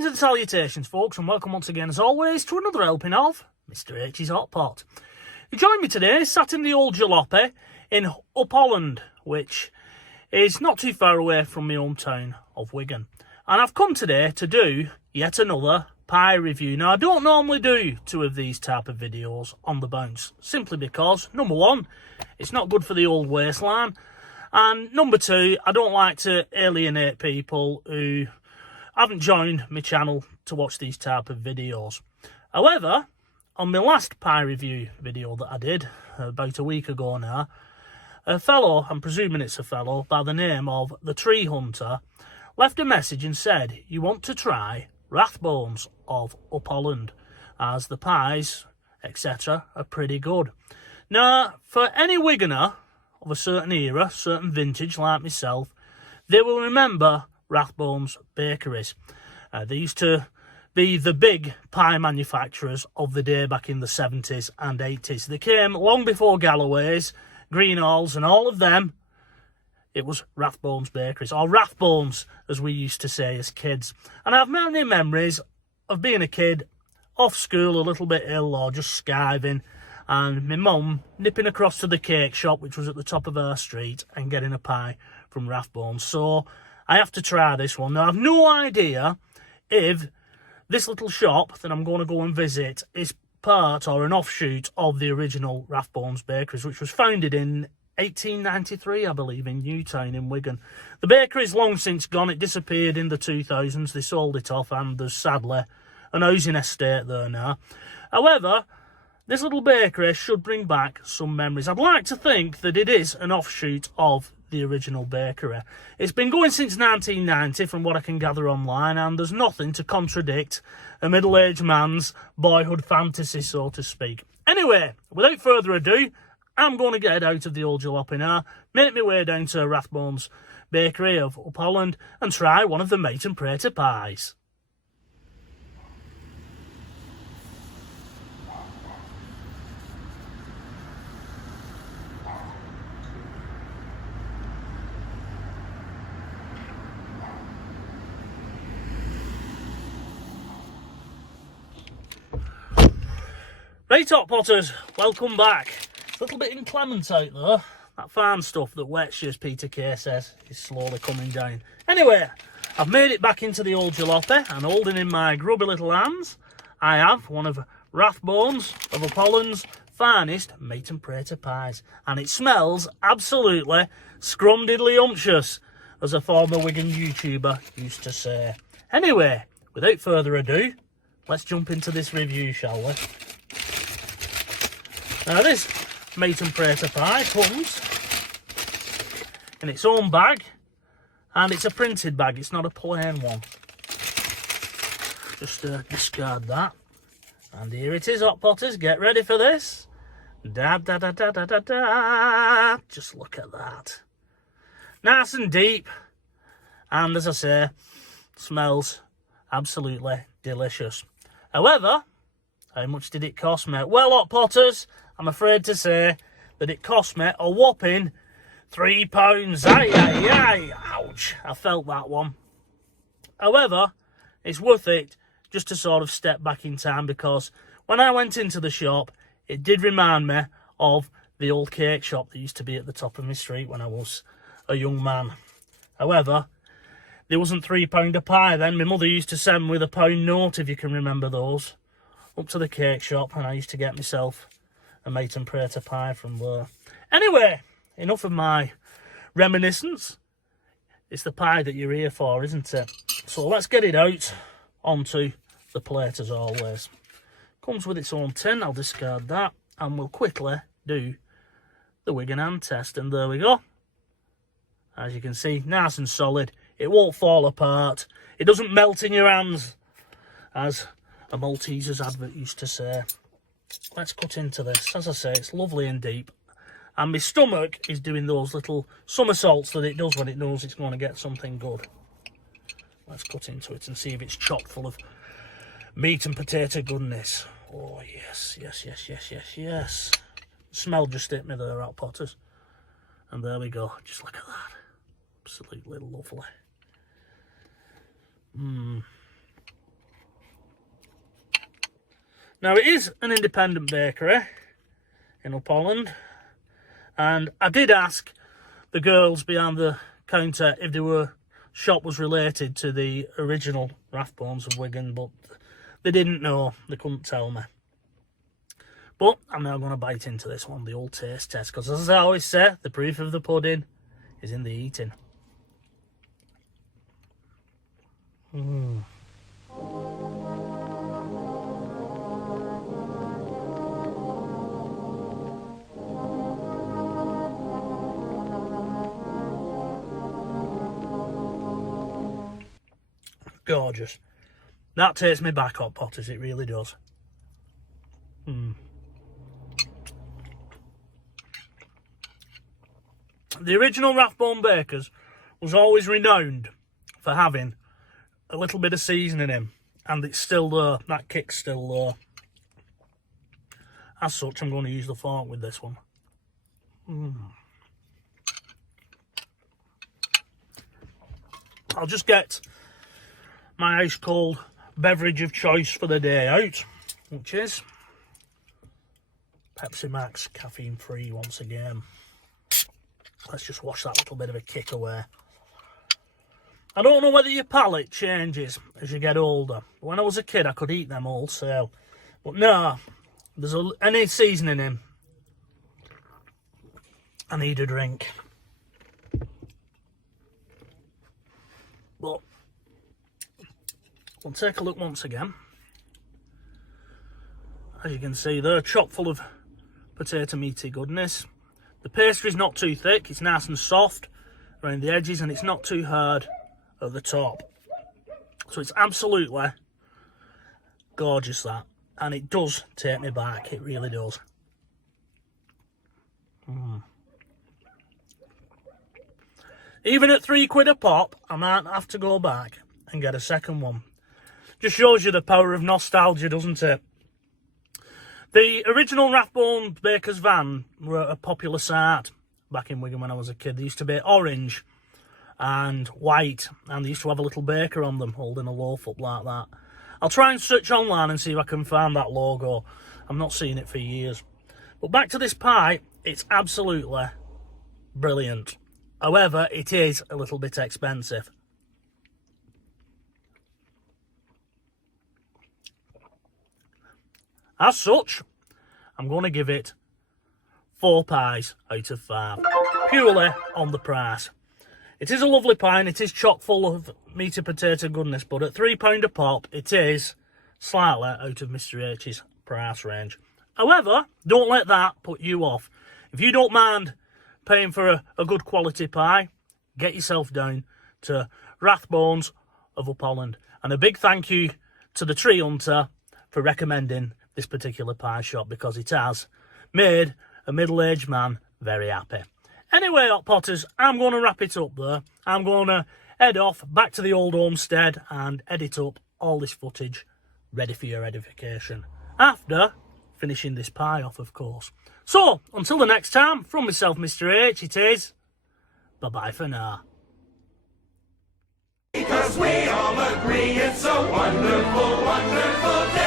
Greetings and salutations, folks, and welcome once again, as always, to another helping of Mr H's Hot Pot. You join me today, sat in the old jalopy in Upholland, which is not too far away from my hometown of Wigan. And I've come today to do yet another pie review. Now, I don't normally do two of these type of videos on the bounce, simply because, number one, it's not good for the old waistline, and number two, I don't like to alienate people who haven't joined my channel to watch these type of videos. However, on my last pie review video that I did about a week ago now, a fellow, I'm presuming it's a fellow, by the name of the Tree Hunter, left a message and said, you want to try Rathbones of Upholland, as the pies, etc. are pretty good. Now, for any Wiganer of a certain era, certain vintage like myself, they will remember Rathbones Bakeries. They used to be the big pie manufacturers of the day back in the 70s and 80s. They came long before Galloway's, Greenhalls and all of them. It was Rathbones Bakeries, or Rathbones as we used to say as kids. And I have many memories of being a kid, off school, a little bit ill or just skiving, and my mum nipping across to the cake shop, which was at the top of our street, and getting a pie from Rathbones. So I have to try this one. Now, I've no idea if this little shop that I'm going to go and visit is part or an offshoot of the original Rathbones Bakeries, which was founded in 1893, I believe, in Newtown in Wigan. The bakery's long since gone. It disappeared in the 2000s. They sold it off, and there's sadly an housing estate there now. However, this little bakery should bring back some memories. I'd like to think that it is an offshoot of the original bakery. It's been going since 1990 from what I can gather online, and there's nothing to contradict a middle-aged man's boyhood fantasy, so to speak. Anyway, without further ado, I'm going to get out of the old jalopy now, make my way down to Rathbones Bakery of Upholland and try one of the mate and prater pies. Right, Hot Potters, welcome back. It's a little bit inclement out there. That farm stuff that wets you, as Peter Kay says, is slowly coming down. Anyway, I've made it back into the old jalopy, and holding in my grubby little hands, I have one of Rathbones of Upholland's finest mate and prater pies. And it smells absolutely scrumdiddly-umptious, as a former Wigan YouTuber used to say. Anyway, without further ado, let's jump into this review, shall we? Now, this mate and prater pie comes in its own bag, and it's a printed bag, it's not a plain one. Just discard that. And here it is, Hot Potters, get ready for this. Da da da da da da da. Just look at that. Nice and deep, and as I say, smells absolutely delicious. However, how much did it cost me? Well, Hot Potters, I'm afraid to say that it cost me a whopping £3. Aye, aye, aye. Ouch. I felt that one. However, it's worth it just to sort of step back in time, because when I went into the shop, it did remind me of the old cake shop that used to be at the top of my street when I was a young man. However, there wasn't £3 a pie then. My mother used to send me with a £1 note, if you can remember those, up to the cake shop, and I used to get myself a mate and prater pie from there. Anyway, enough of my reminiscence. It's the pie that you're here for, isn't it? So let's get it out onto the plate as always. Comes with its own tin, I'll discard that, and we'll quickly do the Wigan hand test. And there we go. As you can see, nice and solid. It won't fall apart. It doesn't melt in your hands, as a Malteser's advert used to say. Let's cut into this. As I say, it's lovely and deep. And my stomach is doing those little somersaults that it does when it knows it's going to get something good. Let's cut into it and see if it's chock full of meat and potato goodness. Oh, yes, yes, yes, yes, yes, yes. Smell just hit me there, Hot Potters. And there we go. Just look at that. Absolutely lovely. Now, it is an independent bakery in Upholland, and I did ask the girls behind the counter if their shop was related to the original Rathbones of Wigan, but they didn't know. They couldn't tell me. But I'm now going to bite into this one, the old taste test, because as I always say, the proof of the pudding is in the eating. Gorgeous. That takes me back, Hot Potters, it really does. The original Rathbone Bakers was always renowned for having a little bit of seasoning in, and it's still there. That kick's still there. As such, I'm going to use the fork with this one. I'll just get my ice cold beverage of choice for the day out, which is Pepsi Max, caffeine free once again. Let's just wash that little bit of a kick away. I don't know whether your palate changes as you get older. When I was a kid, I could eat them wholesale. But no, there's any seasoning in. I need a drink. But we'll take a look once again. As you can see, they're chock full of potato meaty goodness. The pastry's not too thick, it's nice and soft around the edges, and it's not too hard at the top. So it's absolutely gorgeous, that. And it does take me back, it really does. Even at £3 a pop, I might have to go back and get a second one. Just shows you the power of nostalgia, doesn't it? The original Rathbone Baker's van were a popular sight back in Wigan when I was a kid. They used to be orange and white, and they used to have a little baker on them holding a loaf up like that. I'll try and search online and see if I can find that logo. I'm not seeing it for years. But back to this pie, it's absolutely brilliant. However, it is a little bit expensive. As such, I'm going to give it 4 pies out of 5, purely on the price. It is a lovely pie and it is chock full of meaty potato goodness, but at £3 a pop, it is slightly out of Mr H's price range. However, don't let that put you off. If you don't mind paying for a good quality pie, get yourself down to Rathbones of Upholland. And a big thank you to the Tree Hunter for recommending this particular pie shop, because it has made a middle-aged man very happy. Anyway, Hot Potters, I'm going to wrap it up there. I'm going to head off back to the old homestead and edit up all this footage ready for your edification. After finishing this pie off, of course. So, until the next time, from myself, Mr H, it is bye-bye for now. Because we all agree it's a wonderful, wonderful day.